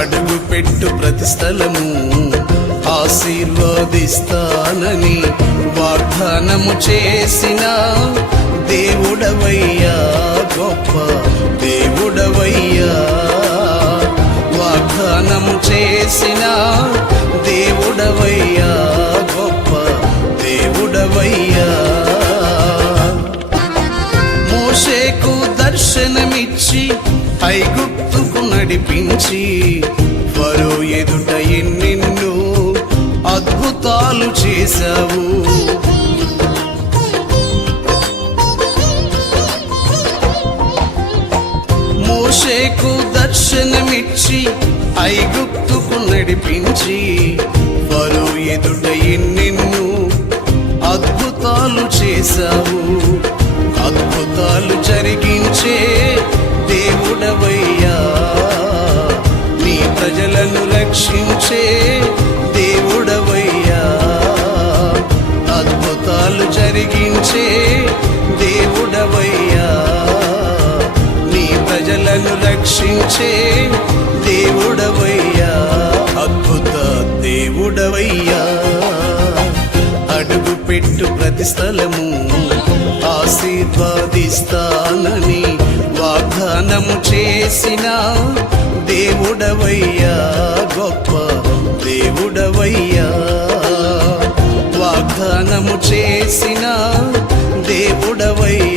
అడుగు పెట్టు ప్రతి స్థలము ఆశీర్వదిస్తానని వాగ్దానము చేసిన దేవుడవయ్యా, గొప్ప దేవుడవయ్యా. వాగ్దానము చేసిన దేవుడవయ్యా, గొప్ప దేవుడవయ్యా. మోషేకు దర్శనమిచ్చి ఐగుప్తుకు నడిపించి ఫరో ఎదుట ఎన్నెన్నో అద్భుతాలు చేశావు. మోషేకు దర్శనమిచ్చి ఐగుప్తుకు నడిపించి ఫరో ఎదుట ఎన్నెన్నో అద్భుతాలు చేశావు. అద్భుతాలు జరిగించే దేవుడవయ్యా, నీ ప్రజలను రక్షించే దేవుడవయ్యా. అద్భుతాలు జరిగించే దేవుడవయ్యా, నీ ప్రజలను రక్షించే దేవుడవయ్యా. అద్భుత దేవుడవయ్యా. అడుగు పెట్టు ప్రతి స్థలము ఆశీర్వదిస్తానని వాగ్దానము చేసిన దేవుడవయ్యా, గొప్ప దేవుడవయ్యా. వాగ్దానము చేసిన దేవుడవయ్యా,